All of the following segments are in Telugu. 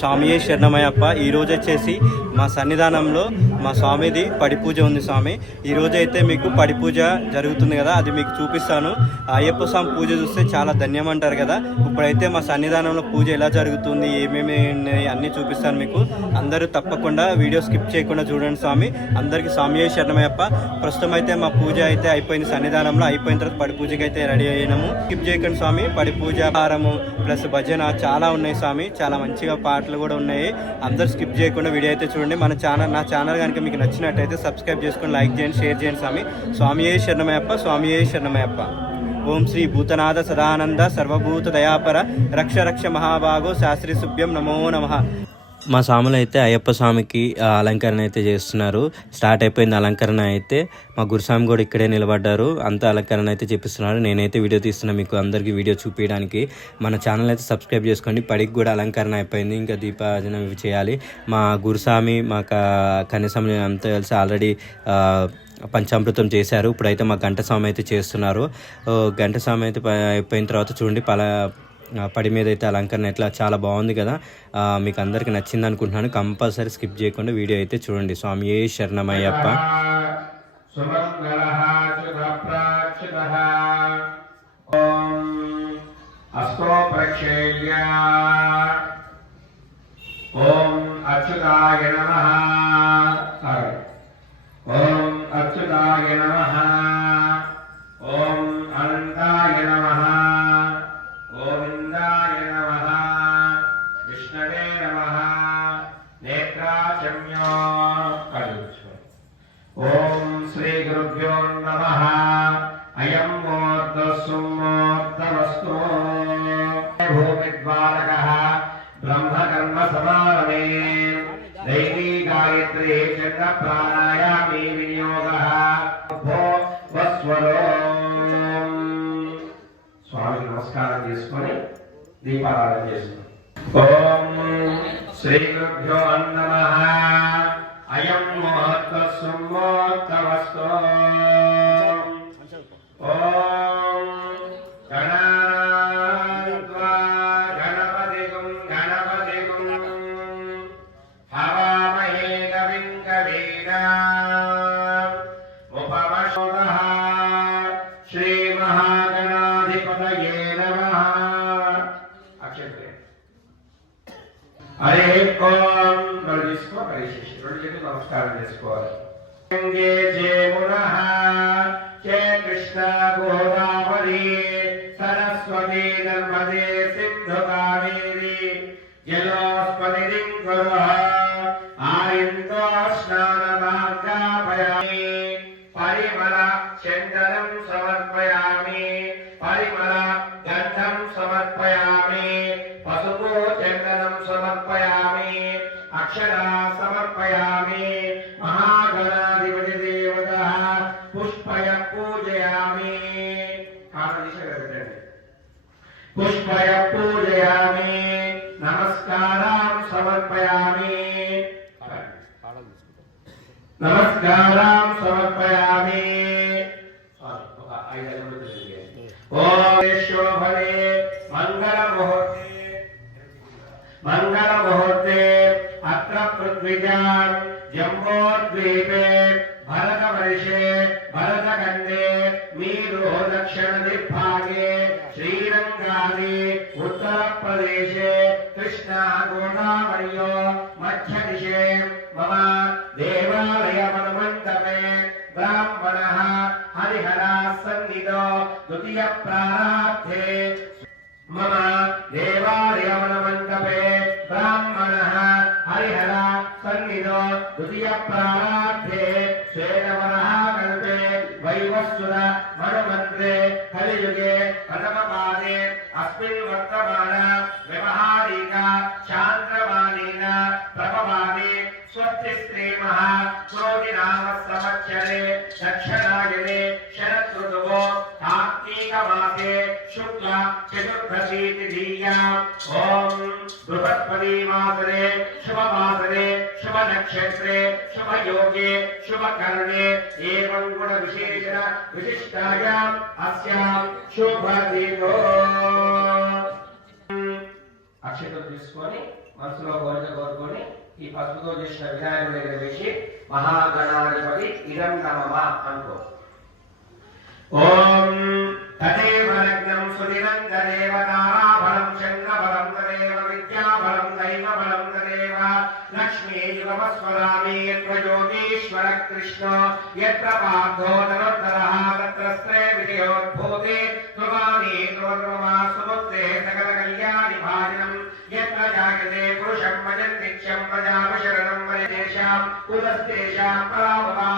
స్వామియే శరణమయ్యప్ప. ఈరోజు వచ్చేసి మా సన్నిధానంలో మా స్వామిది పడి పూజ ఉంది స్వామి. ఈరోజు అయితే మీకు పడి పూజ జరుగుతుంది కదా, అది మీకు చూపిస్తాను. అయ్యప్ప స్వామి పూజ చూస్తే చాలా ధన్యం అంటారు కదా. ఇప్పుడైతే మా సన్నిధానంలో పూజ ఎలా జరుగుతుంది, ఏమేమి అన్నీ చూపిస్తాను మీకు. అందరూ తప్పకుండా వీడియో స్కిప్ చేయకుండా చూడండి స్వామి. అందరికీ స్వామియే శరణమయ్యప్ప. ప్రస్తుతం అయితే మా పూజ అయితే అయిపోయింది, సన్నిధానంలో అయిపోయిన తర్వాత పడి పూజకి అయితే రెడీ అయినాము. స్కిప్ చేయకండి స్వామి. పడి పూజ, హారము ప్లస్ భజన చాలా ఉన్నాయి స్వామి. చాలా మంచిగా పాటలు కూడా ఉన్నాయి. అందరు స్కిప్ చేయకుండా వీడియో అయితే చూడండి. నా ఛానల్ కనుక మీకు నచ్చినట్టయితే సబ్స్క్రైబ్ చేసుకొని లైక్ చేయండి, షేర్ చేయండి స్వామి. స్వామియే శరణమయ్యప్ప, స్వామియే శరణమయ్యప్ప. ఓం శ్రీ భూతనాథ సదానంద సర్వభూత దయాపర రక్ష రక్ష మహాభాగో శాస్త్రి సుభ్యం నమో నమః. మా స్వాములు అయితే అయ్యప్ప స్వామికి అలంకరణ అయితే చేస్తున్నారు. స్టార్ట్ అయిపోయింది అలంకరణ అయితే. మా గురుస్వామి కూడా ఇక్కడే నిలబడ్డారు, అంత అలంకరణ అయితే చేపిస్తున్నారు. నేనైతే వీడియో తీస్తున్నా మీకు అందరికీ వీడియో చూపించడానికి. మన ఛానల్ అయితే సబ్స్క్రైబ్ చేసుకోండి. పడికి కూడా అలంకరణ అయిపోయింది, ఇంకా దీపార్జన ఇవి చేయాలి. మా గురుస్వామి మా కన్యస్వామి అంతా కలిసి ఆల్రెడీ పంచామృతం చేశారు. ఇప్పుడైతే మా గంట స్వామి అయితే చేస్తున్నారు. గంట స్వామి అయితే అయిపోయిన తర్వాత చూడండి పడి మీద అయితే అలంకరణ ఎట్లా చాలా బాగుంది కదా. మీకు అందరికి నచ్చింది అనుకుంటున్నాను. కంపల్సరీ స్కిప్ చేయకుండా వీడియో అయితే చూడండి. స్వామియే శరణమయ్యప్ప. ఓం అచ్యుతాయ నమః. ఓం అచ్యుతాయ నమః. ఓం అనంతాయ నమః. గోవిందాయ నమః. విష్ణవే నమః. నేత్రాచమ్యో కలుచు. ఓం శ్రీ గురుభ్యో నమః. అయం మూర్ధస్సుమూర్ధవస్తు భూమిద్వారకః బ్రహ్మకర్మ సమారమే దైవీ గాయత్రీ చంద్ర ప్రాణాయామి వినియోగః వస్వరో. స్వామికి నమస్కారం చేసుకొని దీపారాధన చేసుకున్నాం. ఓం శ్రీ గురుభ్యో నమః. అయం ముహూర్తస్సుమూర్తవస్తు. ఓం గణాన్వా గణపతిగుం గణపతిగుం హవామహే కవిం కవీనాం ఉపమశ్రుతః. శ్రీ మహాగణాధిపతయే నమః. అక్షరే హరే ఓం. తీసుకో పరిశేషి రెండు చేతులు నమస్కారం చేసుకోవాలి. కృష్ణ గోదావరి సరస్వతి నర్మదే సింధు కావేరి జలోస్పతి కురు. ఆయంతో స్నానమార్గాపయామి. పరిమళ చందనం సమర్పయామి. పరిమళ గంధం సమర్పయామి. పసుపు చందనం సమర్పయామి. అక్షరా సమర్పయామి. మహాగణాధిపతి దేవత పుష్పయ పూజయామి. పుష్పయ పూజయామి. నమస్కారం సమర్పయామి. నమస్కారం సమర్పయామి. ఓం శోభనే మంగళ ముహూర్తే అత్ర పృథ్వీజాం జంబోద్వీపే భరతవర్షే భరతఖండే మీరో దక్షిణ దిగ్భాగే శ్రీరంగాది ఉత్తరప్రదేశే కృష్ణా గోదావరియో మధ్యదిశే మమ దేవాలయ మన్మంటపే బ్రాహ్మణః హరిహరः సన్నిధో ద్వితీయ ప్రారార్థే. మమ దేవాలయ మన్మంటపే బ్రాహ్మణః హరిహరः సన్నిధో ద్వితీయ ప్రారార్థే. శ్వేతవరః కల్పే వైవస్వత మనుమంత్రే కలియుగే ప్రథమపాదే అస్మిన్ వర్తమాన వ్యవహారిక చాంద్రమానేన ప్రభవామి. స్వస్తి శ్రీమః క్రోధినామ సంవత్సరే దక్షిణాయనే శరద్ ఋతువో కార్తీక మాసే శుక్ల చతుర్దశీ తిథీయాం. ఓం బృహస్పతి వాసరే శుభవాసరే శుభ నక్షత్రే శుభ యోగే శుభ కర్ణే ఏవం గుణ విశేషణ విశిష్టాయాం అస్యాం శుభ దినో. అక్షతలు తీసుకొని మనసులో కోరిక కోరుకొని ఈ పసుపుతో చేసిన వినాయకుడి దగ్గర వేసి మహాగణాధిపతి ఇదం నమః అనుకో. ఓం తదేవ లగ్నం సుదినం తదేవ తారాబలం చంద్రబలం తదేవ విద్యాబలం దైవబలం తదేవ లక్ష్మీ యుగమస్మరామి యత్ర యోగీశ్వర కృష్ణ యత్ర పార్థో నరోత్తరః తత్ర స్త్రే విజయోద్భూతే త్వమాని త్వమా సుముక్తే సకల కళ్యాణి భాజనం యత్ర జాయతే పురుషం భజన్ నిత్యం ప్రజాపశరణం వరేషాం కులస్తేషాం పరావతా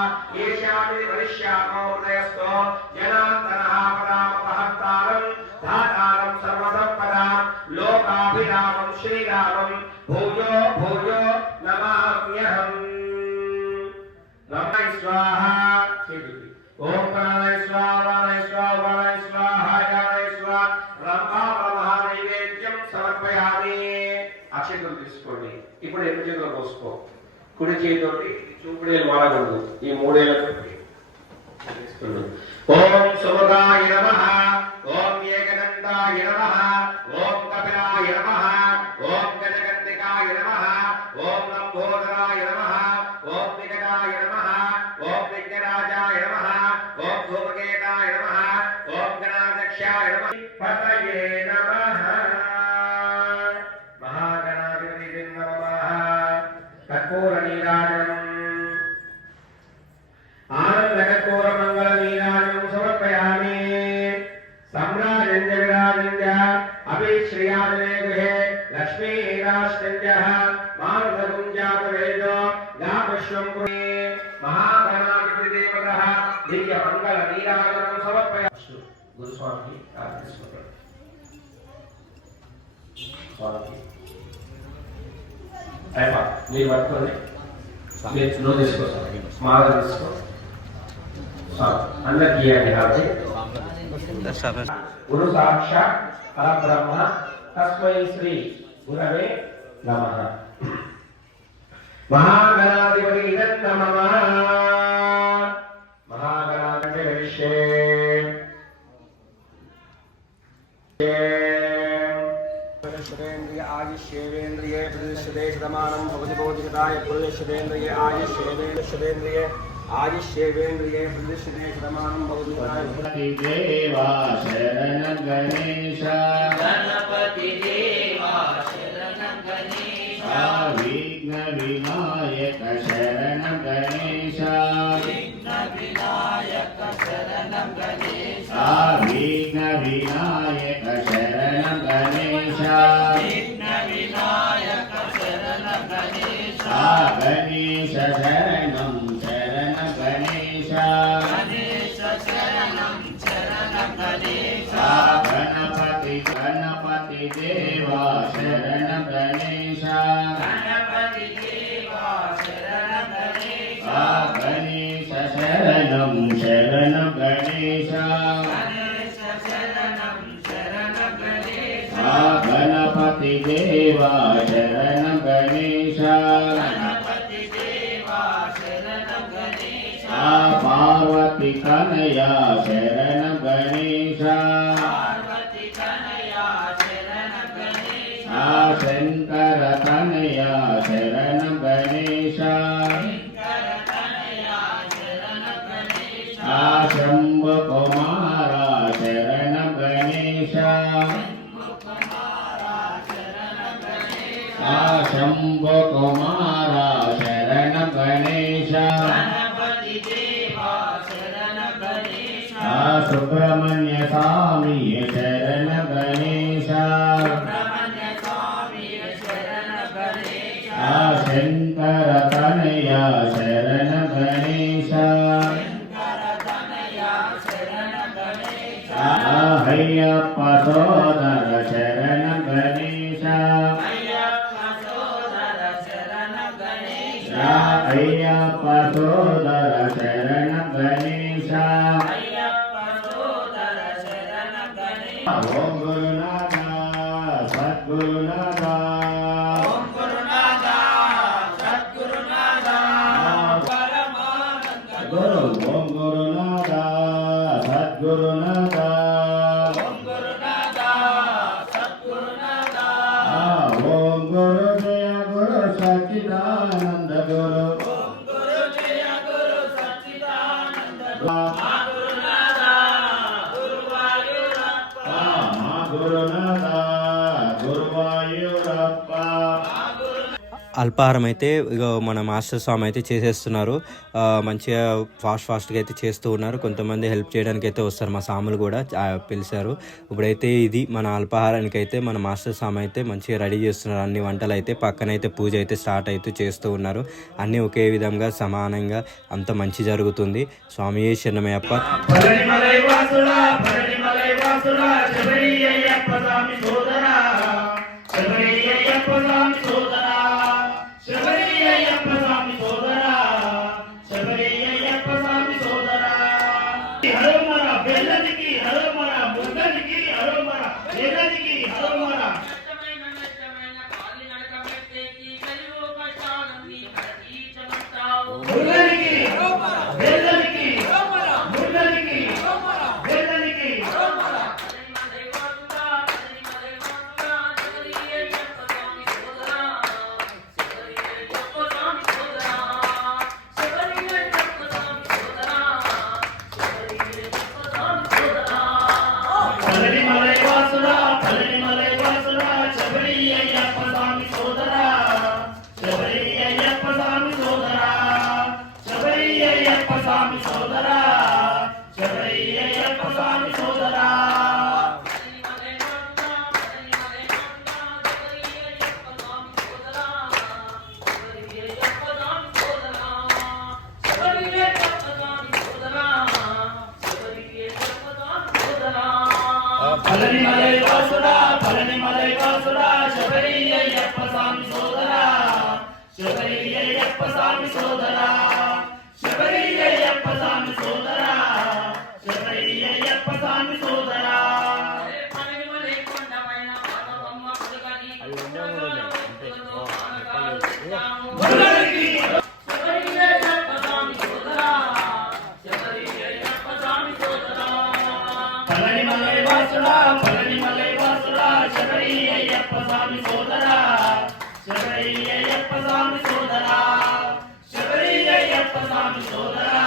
ఏషామితి వరిష్యామో హృదయస్థో జనార్దనః పరామపహత్తారం ధాతారం సర్వసంపదాం లోకాభిరామం శ్రీరామం భూయో భూయో నమామ్యహం. నమః స్వాహా. ఓం ప్రాణాయ స్వాహా ప్రాణాయ స్వాహా ప్రాణాయ స్వాహా యాయ స్వాహా రంభా నైవేద్యం సమర్పయామి. అక్షతలు తీసుకోండి. ఇప్పుడు ఎడమ చేతిలో పోసుకో. కుడి చేతితోటి చూపుడేలు వాడకూడదు. ఈ మూడేళ్ళతో తీసుకున్నాం. ఓం సుముఖాయ నమః, ఓం ఏకదంతాయ నమః, ఓం కపిలాయ నమః, ఓం గజగంధికాయ నమః, ఓం లంబోదరాయ నమః, ఓం వికటాయ నమః, ఓం విఘ్నరాజాయ నమః, ఓం ధూమకేతాయ నమః, ఓం గణాధ్యక్షాయ నమః. పతయే నమః. మహాగణాధిపతి నమః. కర్పూర నీరాజనం ఆనంద కర్పూర మంగళ నీరాజనం సమర్పయామి. సమ్రాజంజ విరాజంజ అభిశ్రియాజనే గృహే లక్ష్మీరాష్టంజ మానసగుంజాత వేదో గాపశ్వం పురే. మహాగణాధిపతి దేవతః దివ్య మంగళ నీరాజనం సమర్పయామి. గురుస్వామి ప్రార్థిస్తున్నాడు. స్వామి అయిపో మీరు పట్టుకోండి. నో తీసుకో స్మారక తీసుకో. అందరికి ఇవ్వండి. కాబట్టి గురు సాక్షాత్ పరబ్రహ్మ తస్మై శ్రీ గురవే నమః. మహాగణాధిపతి ఇదం నమః. మహాగణాధిపతి విషే श्रेन्द्रिय आयुष्येवेन्द्रिये प्रदिश्यते शतमानं भवति भौतिकताय प्रदिश्यतेन्द्रिये आयुष्येवेन्द्रिये आयुष्येवेन्द्रिये प्रदिश्यते शतमानं भवति गणपति देवा शरण गणेश गणपति देवा शरण गणेश विघ्न विनायक शरण गणेश विघ्न विनायक शरण गणेश विघ्न विनायक शरण गणेश विघ्न विनायक शरण गणेश गणेश शरणं शरण गणेश गणेश शरणं शरण गणेश गणपति गणपति देवा शरण गणेश गणपति देवा शरण गणेश गणेश शरणं शरण गणेश गणेश शरणं शरण गणेश गणपति देवा शरण गणेश गणपति देवा शरण गणेश पार्वती कनया शरण गणेश पार्वती कनया शरण गणेश शंकर कनया शरण गणेश शंकर कनया शरण गणेश शंभु कुमारा शरण गणेश कुमारा शरण गणेश शंभु कुमारा शरण गणेश गणपति देवा शरण गणेश सुब्रह्मण्य स्वामी शरण गणेश सुब्रह्मण्य स्वामी शरण गणेश शंकर तनया शरण गणेश शंकर तनया शरण गणेश अय्यप्प सोदर शरण गणेश अय्यप्प सोदर शरण गणेश अय्यप्प सोदर शरण गणेश अय्यप्प सोदर शरण गणेश ओम गुरुनाथ सद्गुरुनाथ ओम गुरुनाथा सद्गुरुनाथा परमानंद गुरु ओम गुरुनाथ सद्गुरुनाथ ओम गुरुनाथा सद्गुरुनाथा ओम गुरुदेव గురు గురు జయ గురు సచ్చిదానంద మా మా గురునాథ గురువాయూరప్ప గురునాథ గురువాయూరప్ప. అల్పాహారం అయితే ఇక మన మాస్టర్ స్వామి అయితే చేసేస్తున్నారు. మంచిగా ఫాస్ట్గా అయితే చేస్తూ ఉన్నారు. కొంతమంది హెల్ప్ చేయడానికి అయితే వస్తారు, మా స్వాములు కూడా పిలిచారు. ఇప్పుడైతే ఇది మన అల్పాహారానికి అయితే మన మాస్టర్ స్వామి అయితే మంచిగా రెడీ చేస్తున్నారు. అన్ని వంటలు అయితే పక్కనైతే పూజ అయితే స్టార్ట్ అయితే చేస్తూ ఉన్నారు. అన్నీ ఒకే విధంగా సమానంగా అంత మంచి జరుగుతుంది. స్వామి శరణమయ్యప్ప. పళనిమలై వాసుడా పళనిమలై వాసుడా శబరి అయ్యప్ప స్వామి సోదరా శబరి అయ్యప్ప స్వామి సోదరా శబరి అయ్యప్ప స్వామి సోదరా శబరి అయ్యప్ప స్వామి సోదరా హరోమర బెల్లనికి హరోమర ముద్దనికి హరోమర వేదనికి హరోమర ముద్దనికి వేదనికి ముద్దనికి వేదనికి పళనిమలై వాసుడా పళనిమలై వాసుడా శబరి అయ్యప్ప స్వామి సోదరా శబరి అయ్యప్ప స్వామి సోదరా శబరి అయ్యప్ప స్వామి సోదరా శబరి అయ్యప్ప స్వామి సోదరా పళనిమలై వాసుడా పళనిమలై వాసుడా శబరి అయ్యప్ప స్వామి సోదరా శబరి అయ్యప్ప స్వామి సోదరా శబరి అయ్యప్ప స్వామి సోదరా శబరి అయ్యప్ప స్వామి సోదరా పళనిమలై వాసుడా పళనిమలై వాసుడా శబరి అయ్యప్ప స్వామి సోదరా శబరి అయ్యప్ప స్వామి సోదరా శబరి అయ్యప్ప స్వామి సోదరా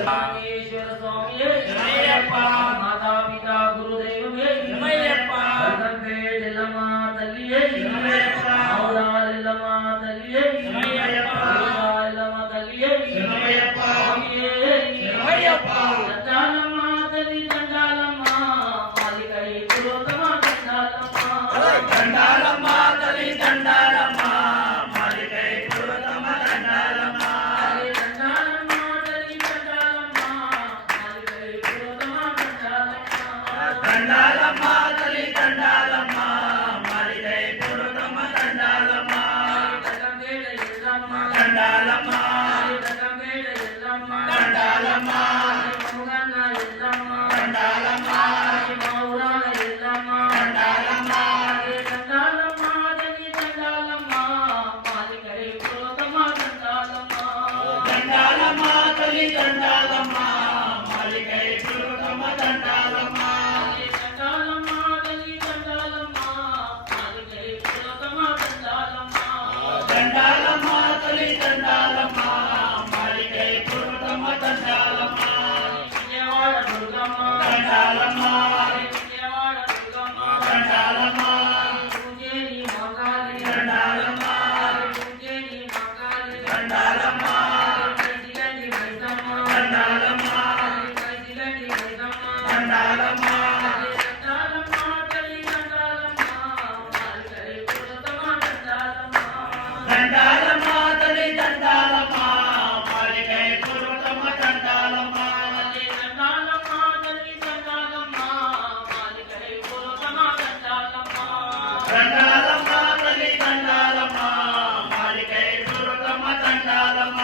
రామేశ్వర స్వామి శరణయ్యప్ప మాతా పితా గురుదేవమే శరణయ్యప్ప దండే జలమా తల్లియే శరణయ్యప్ప ఔదారిలమా తల్లియే శరణయ్యప్ప ఔదారిలమా తల్లియే శరణయ్యప్ప స్వామియే శరణయ్యప్ప దండాలమ్మా తల్లి దండాలమ్మా మాలికై పురోతమ దండాలమ్మా దండాలమ్మ తల్లి దండాలమ్మ మాలికై పురుతమ దండాలమ్మ దండాలమ్మా తల్లి దండాలమ్మా మాలికై పురోతమ దండాలమ్మా దండాలమ్మ తల్లి దండాలమ్మ మాలికై పురుతమ దండాలమ్మ దండమేడ ఎల్లమ్మ దండాలమ్మ దండమేడ ఎల్లమ్మ దండాలమ్మ మౌగన్న ఎల్లమ్మ దండాలమ్మ మౌరాల ఎల్లమ్మ దండాలమ్మ దండాలమ్మ తల్లి దండాలమ్మ మాలికై పురోతమ దండాలమ్మ దండాలమ్మ తల్లి దండాలమ్మ మాలికై పురుతమ దండాలమ్మ దండాలమ్మ తల్లి దండాలమ్మ మాలికై పురోతమ దండాలమ్మ దండాలమ్మ తల్లి దండాలమ్మ మాలికై పురుతమ దండాలమ్మ విజయవాడ దుర్గమ్మ దండాలమ్మ విజయవాడ దుర్గమ్మ దండాలమ్మ పూజేరి మంగాలి దండాలమ్మ పూజేరి మంగాలి దండాలమ్మ మైదిగండి మైసమ్మ దండాలమ్మ మైదిగండి మైసమ్మ దండాలమ్మ దండాలమ్మ తల్లి దండాలమ్మ మాలికై పురోతమ దండాలమ్మ దండాలమ్మ తల్లి దండాలమ్మ మాలికై పురుతమ దండాలమ్మ దండాలమ్మ తల్లి దండాలమ్మ మాలికై పురోతమ దండాలమ్మ దండాలమ్మ తల్లి దండాలమ్మ మాలికై పురుతమ దండాలమ్మ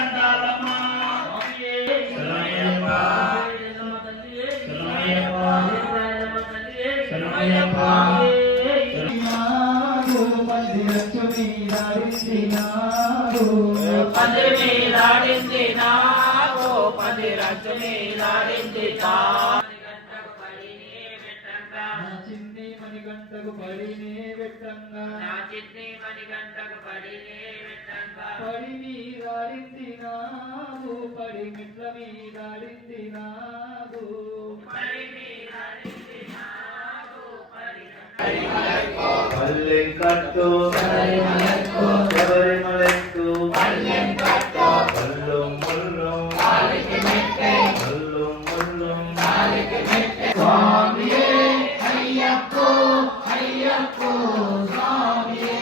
దండాలమ్మ శరణమయ్యప్ప శరణమయ్యప్ప పది మీలాడింది నాగో పది రచ్చు మీలాడింది చిన్ని మణిగంటకు పడినే వెట్టంగా పడి మీదాడింది నాగు పడి మిట్ల మీదాడింది నాగు పల్లెంకట్టు శబరిమలెక్కు కల్లు ముల్లు కల్లు ముల్లు స్వామియే అయ్యప్పో అయ్యప్పో స్వామియే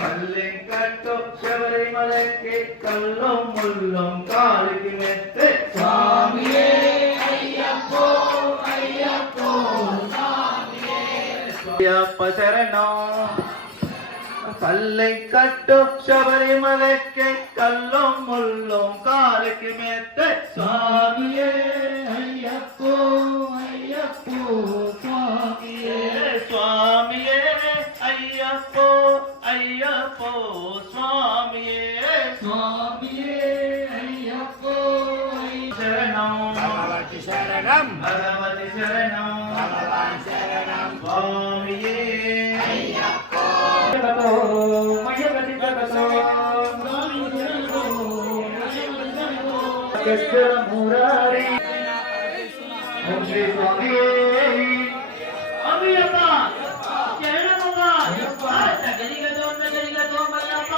పల్లెంకట్టు శబరిమలెక్కి కల్లు ముల్లు కాలికి మెత్తే స్వామియే అయ్యప్పో అయ్యప్పో అయ్యప్ప శరణం పల్లెంకట్టు శబరిమలెక్కి కల్லும் ముల్லும் కాలికి మెత్తే స్వామియే అయ్యప్పో అయ్యప్పో స్వామియే స్వామియే అయ్యప్పో అయ్యప్పో స్వామియే స్వామియే అయ్యప్పో శరణం భగవతి శరణం భగవతి శరణం భగవాన్ శరణం స్వామియే అయ్యప్పో మురారి శ్రీ స్వామియే అయ్యప్ప శరణమయ్యప్ప తగలిగదో తగలిగదో మయ్యప్ప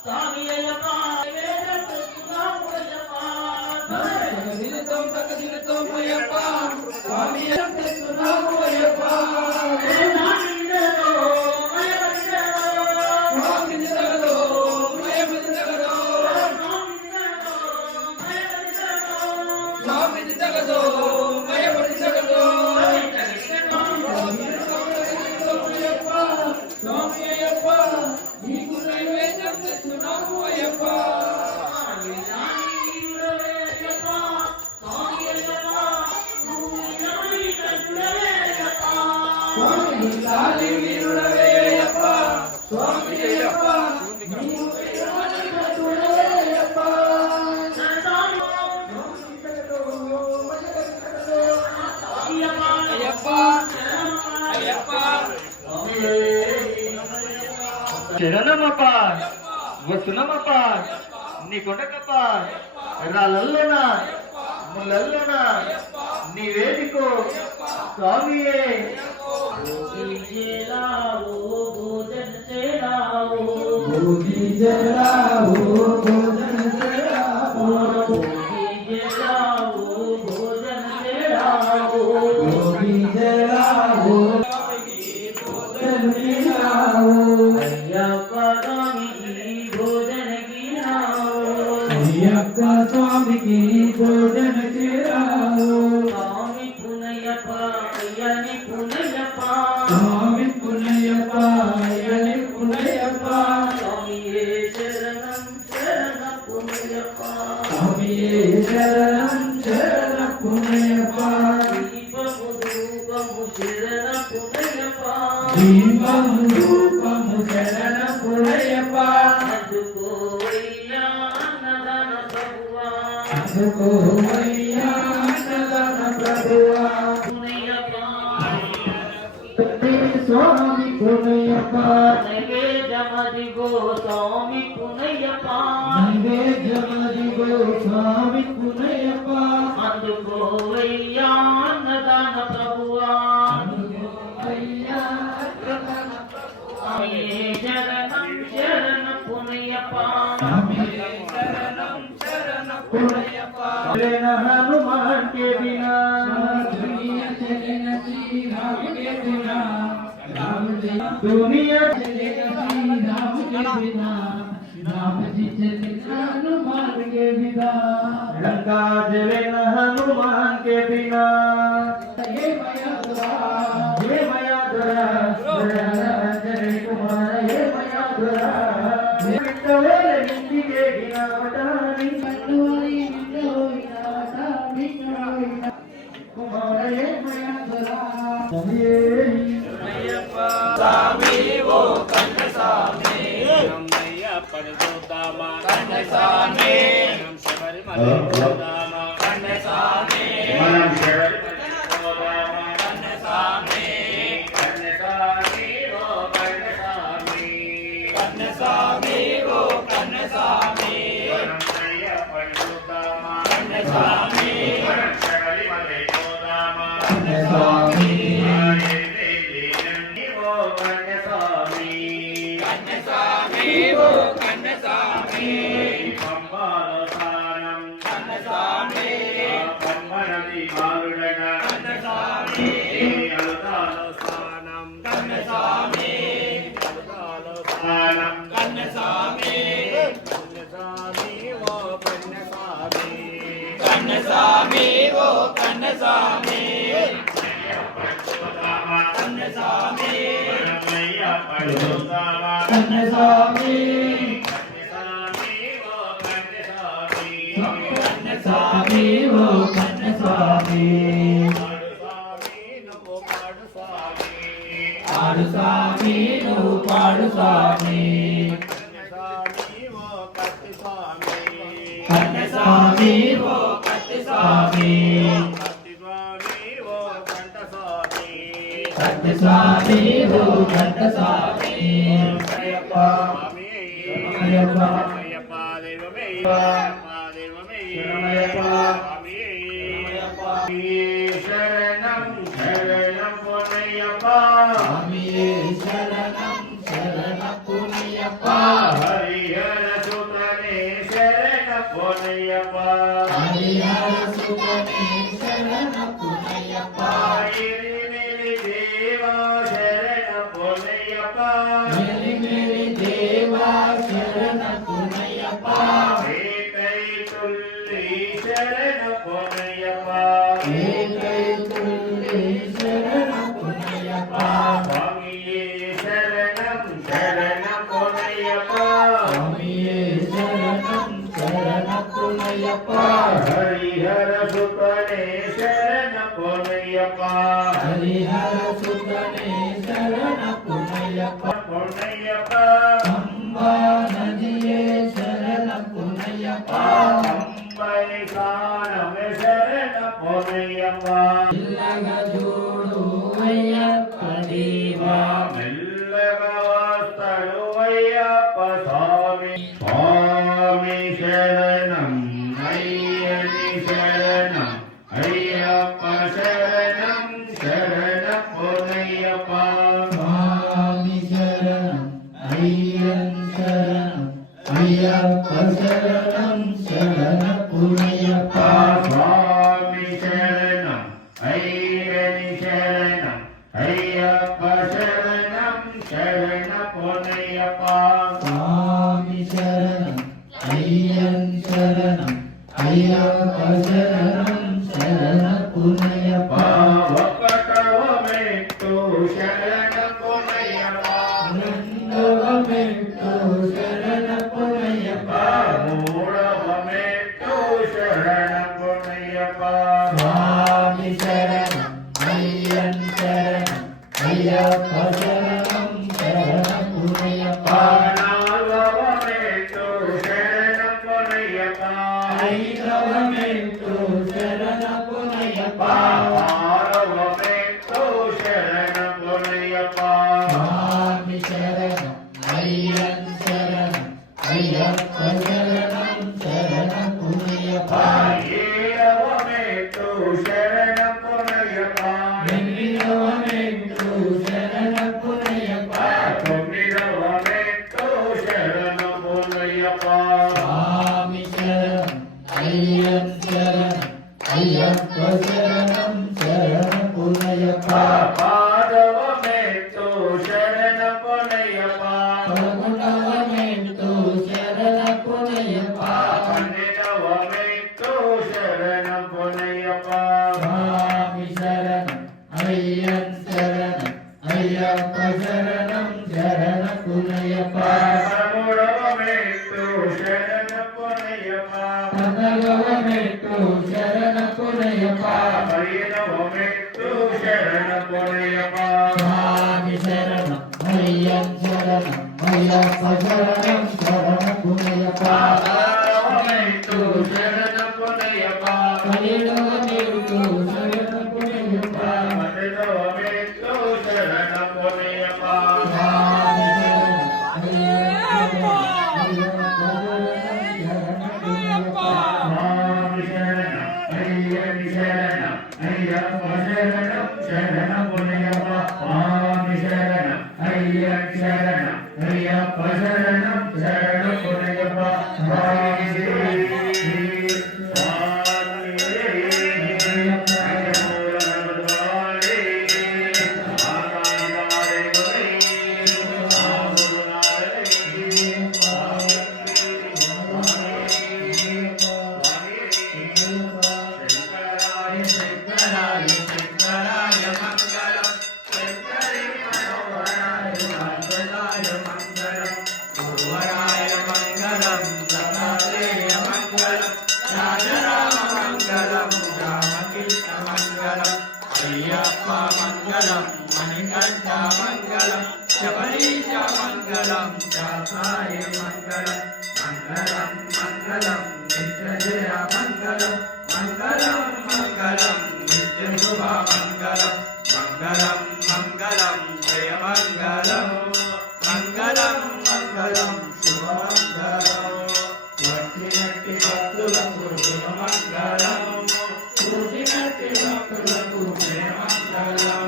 స్వామి అయ్యప్ప శరణమప్ప వసునమప్ప నీ కొండకప్ప రాళ్ళల్లోనా ముళ్ళల్లోనా నీ వేదికో స్వామియే భోజన చేరావు భోగి జరావు భోజన జరావు భోజన చేరావు భోగి జరావు భోజన జరావు అయ్యప్ప స్వామికి భోజన గిరావు అయ్యప్ప స్వామికి భోజన చేరావు స్వామి పునయ్యప్ప అయ్యని పునయ్యప్ప స్వామి పునయ్యప్ప అయ్యని పునయ్యప్ప స్వామియే శరణం శరణ పునయ్యప్ప స్వామియే శరణం శరణ పునయ్యప్ప దీపము ధూపము శరణ పునయ్యప్ప దీపము రూపము శరణ పునయ్యప్ప అందుకోవయ్యా అన్నదాన ప్రభువా అందుకోవయ్యా అన్నదాన ప్రభువా పునయ్యప్ప స్వామి పునయ్యప్ప నైవేద్యమదిగో స్వామి పునయ్యప్ప నైవేద్యమదిగో స్వామి పునయ్యప్ప అందుకోవయ్యా అన్నదాన ప్రభువా అందుకోవయ్యా స్వామియే శరణం శరణ పునయ్యప్ప స్వామియే శరణం శరణ పునయ్యప్ప चलेन हनुमान के बिना दुनिया चलेन श्री राम के बिना राम जी दुनिया चलेन श्री राम के बिना राम जी चलेन हनुमान के बिना लंका चलेन हनुमान के बिना हे माया दरा जय कुमार हे माया दरा विट्ठल हिंदी के बिना वटानी కలువరి నిందోయినాట భిన్నోయిన కుమారయే మయందురా స్వామి ఓ కన్నస్వామి అయ్యప్పని చూద్దామా కన్నస్వామి శబరిమల చూద్దామా కన్నస్వామి మనం శబరిమల చూద్దామా కన్నస్వామి కన్నస్వామి ఓ కన్నస్వామి కన్నస్వామి ఓ కన్నస్వామి అయ్యప్పని చూద్దామా కన్నస్వామి శబరిమల చూద్దామా కన్నస్వామి కన్నస్వామి ఓ కన్నస్వామి పంబాలో స్నానం కన్నస్వామి పంబనది బాలుడన కన్నస్వామి అలుతాలో స్నానం కన్నస్వామి అలుతాలో స్నానం కన్నస్వామి కన్నస్వామి ఓ కన్నస్వామి కన్నస్వామి ఓ కన్నస్వామి కన్నస్వామి కన్నస్వామి కన్నస్వామి ఓ కన్నస్వామి ఆడు స్వామి నువ్వు పాడు స్వామి కన్నస్వామి ఓ కత్తి స్వామి కత్తి స్వామి ఓ కంట స్వామి అయ్యప్ప అయ్యప్ప శరణం శరణం పునయ్యప్ప శరణం శరణం పునయ్యప్ప హరిహర సుతనే శరణ పునయ్యప్ప హరిహర సుతనే శరణ పునయ్యప్ప మేలి దేవా శరణ పునయ్యప్ప మేలి దేవా శరణ పునయ్యప్ప ఏకై తుల్లి శరణ పునయ్యప్ప ఏకై తుల్లి శరణ పునయ్యప్ప స్వామియే శరణం శరణ పునయ్యప్ప స్వామియే శరణం శరణ పునయ్యప్ప హరిహర సుతనే శరణ పునయ్యప్ప హరిహర సుతనే శరణ పునయ్యప్ప పునయ్యప్ప అంబా నదియే శరణ పునయ్యప్ప అంబై కానమే శరణ పునయ్యప్ప ఇల్లగ చూడు అయ్యప్ప దేవా మెల్లగా వస్తాడు అయ్యప్ప స్వామి స్వామి శరణం అయ్యని శరణం అయ్యప్ప శరణం శరణ పునయ్యప్ప స్వామి శరణం అయ్యన్ శరణం అయ్యప్ప శరణం శరణ పునయ్యప్ప స్వామి శరణం అయ్యని శరణం అయ్యప్ప శరణం శరణ పునయ్యప్ప స్వామి శరణం అయ్యన్ శరణం అయ్యప్ప శరణం శరణ పునయ్యప్ప ఒకటవ మెట్టు శరణ పునయ్యప్ప రెండవ మెట్టు శరణ పునయ్యప్ప మూడవ మెట్టు శరణ పునయ్యప్ప స్వామి శరణం అయ్యన్ శరణం అయ్యప్ప శరణం శరణ పునయ్యప్ప నాలుగవ మెట్టు శరణ పునయ్యప్ప ఐదవ మెట్టు శరణ పునయ్యప్ప ఆరవ మెట్టు శరణ పునయ్యప్ప స్వామి శరణం అయ్యన్ శరణం అయ్యప్ప శరణం శరణ పునయ్యప్ప ఏడవ మెట్టు శరణ పునయ్యప్ప ఎనిమిదవ మెట్టు శరణ పునయ్యప్ప తొమ్మిదవ మెట్టు శరణ పునయ్యప్ప స్వామి శరణం అయ్యన్ శరణం అయ్యప్ప శరణం శరణ పునయ్యప్ప పాదవ మెట్టు శరణ పునయ్యప్ప 11వ మెట్టు శరణ పునయ్యప్ప పన్నెండవ మెట్టు శరణ పునయ్యప్ప స్వామి శరణం అయ్యన్ శరణం అయ్యప్ప శరణం శరణ పునయ్యప్ప పదమూడవ మెట్టు శరణ పునయ్యప్ప నాలుగవమెట్టు శరణపురయ్యప్ప పైనవమెట్టు శరణపురయ్యప్ప స్వామి శరణం అయ్యం శరణం అయ్యప్ప శరణం శరణపురయ్యప్ప ఆరవమెట్టు శరణపురయ్యప్ప పదిహేడవమెట్టు శరణపురయ్యప్ప పన్నెండవమెట్టు శరణపురయ్యప్ప స్వామి శరణం అయ్యప్ప శరణం శరణపురయ్యప్ప స్వామి శరణం అయ్యం శరణం అయ్యప్ప శరణం శరణపురయ్యప్ప స్వామి అయ్యప్ప మంగళం మణికంఠ మంగళం శబరీశ మంగళం శాసాయ మంగళం మంగళం మంగళం నిత్యజయ మంగళం మంగళం మంగళం నిత్యశుభ మంగళం మంగళం మంగళం జయ మంగళం మంగళం మంగళం శుభ మంగళం వచ్చినట్టి భక్తులకు శుభ మంగళం కూర్చినట్టి భక్తులకు జయ మంగళం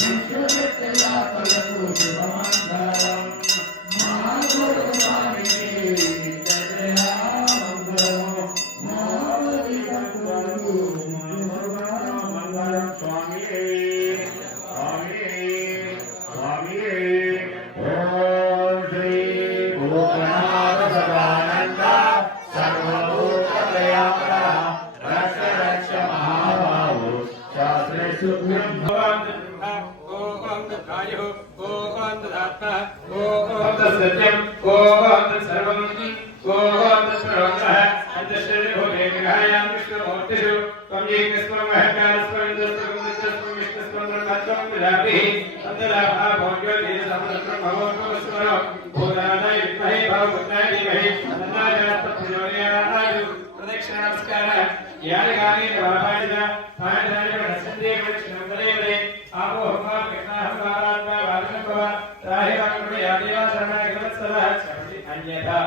విశ్వవిద్యాలకు శుభ మంగళం మా గురు స్వామికి జయ మంగళం మా గురు భక్తులకు మంగళం స్వామి స్వామి స్వామి ఓం శ్రీ భూతనాథ సదానంద సర్వభూతదయాపర రక్ష రక్ష మహాబాహు శాస్త్రేషు సత్యం ఓం సర్వం ఓం సర్వః అంతశ్రీ భూతే విహాయాం విష్ణుమూర్తిషు త్వం ఏకస్వం మహకారస్వం దస్వం విష్ణుస్వం బ్రహ్మత్వం విరాభిః అంతరాభా భోజ్యోతి సమస్తం భవోస్మరో భూతానాయ విద్మహే భవపుత్రాయ ధీమహి తన్నాయ ప్రచోదయాత్ ప్రదక్షిణ నమస్కార యాని గాని బాబాయ పాయనాయ వసంతే కృష్ణం వరేవరే ఆపో హోమా విఘ్నాః భారాత్మ వాదనభవ త్రాహి వాక్మ యాదేవ శరణాయ గమత్సవ అన్యథా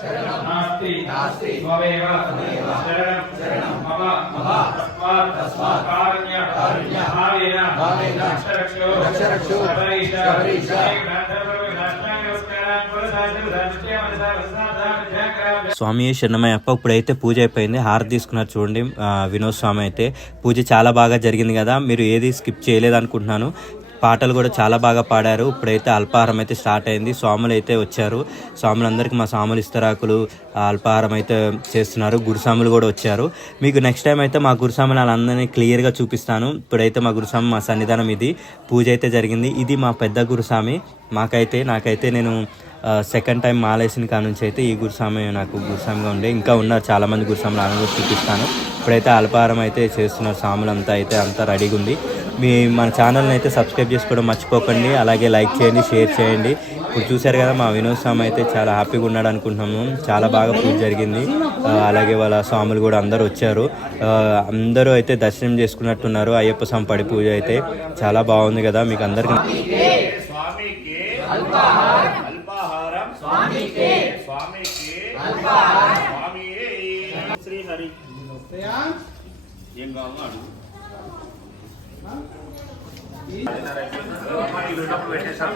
శరణం నాస్తి స్వమేవ శరణం మమ తస్మాత్ కారుణ్య భావేన రక్షరక్షో శబరీశ స్వామి శరణమయ్యప్ప. ఇప్పుడైతే పూజ అయిపోయింది, హారతి తీసుకున్నారు చూడండి. వినోద్ స్వామి అయితే పూజ చాలా బాగా జరిగింది కదా, మీరు ఏది స్కిప్ చేయలేదు అనుకుంటున్నాను. పాటలు కూడా చాలా బాగా పాడారు. ఇప్పుడైతే అల్పాహారం అయితే స్టార్ట్ అయింది. స్వాములు అయితే వచ్చారు. స్వాములందరికీ మా స్వాములు ఇస్తరాకులు అల్పాహారం అయితే చేస్తున్నారు. గురుస్వాములు కూడా వచ్చారు. మీకు నెక్స్ట్ టైం అయితే మా గురుస్వాములు వాళ్ళందరినీ క్లియర్గా చూపిస్తాను. ఇప్పుడైతే మా గురుస్వామి మా సన్నిధానం ఇది పూజ అయితే జరిగింది. ఇది మా పెద్ద గురుస్వామి. నాకైతే నేను సెకండ్ టైం మాలేసిన కాడ నుంచి అయితే ఈ గురుస్వామి నాకు గురుస్వామిగా ఉండే. ఇంకా ఉన్నారు చాలామంది గురుస్వాములు, కూడా చూపిస్తాను. ఇప్పుడైతే అల్పాహారం అయితే చేస్తున్నారు స్వాములంతా. అయితే అంతా రెడీగా ఉంది. మన ఛానల్ని అయితే సబ్స్క్రైబ్ చేసుకోవడం మర్చిపోకండి. అలాగే లైక్ చేయండి, షేర్ చేయండి. ఇప్పుడు చూశారు కదా మా వినోద్ స్వామి అయితే చాలా హ్యాపీగా ఉన్నాడు అనుకుంటున్నాము. చాలా బాగా పూజ జరిగింది. అలాగే వాళ్ళ స్వాములు కూడా అందరూ వచ్చారు. అందరూ అయితే దర్శనం చేసుకున్నట్టున్నారు. అయ్యప్ప స్వామి పడి పూజ అయితే చాలా బాగుంది కదా. మీకు అందరికీ స్వామికి అల్పాహారం స్వామికి శ్రీహరి ఏం కావాలో అడుగు. పెట్టేసారు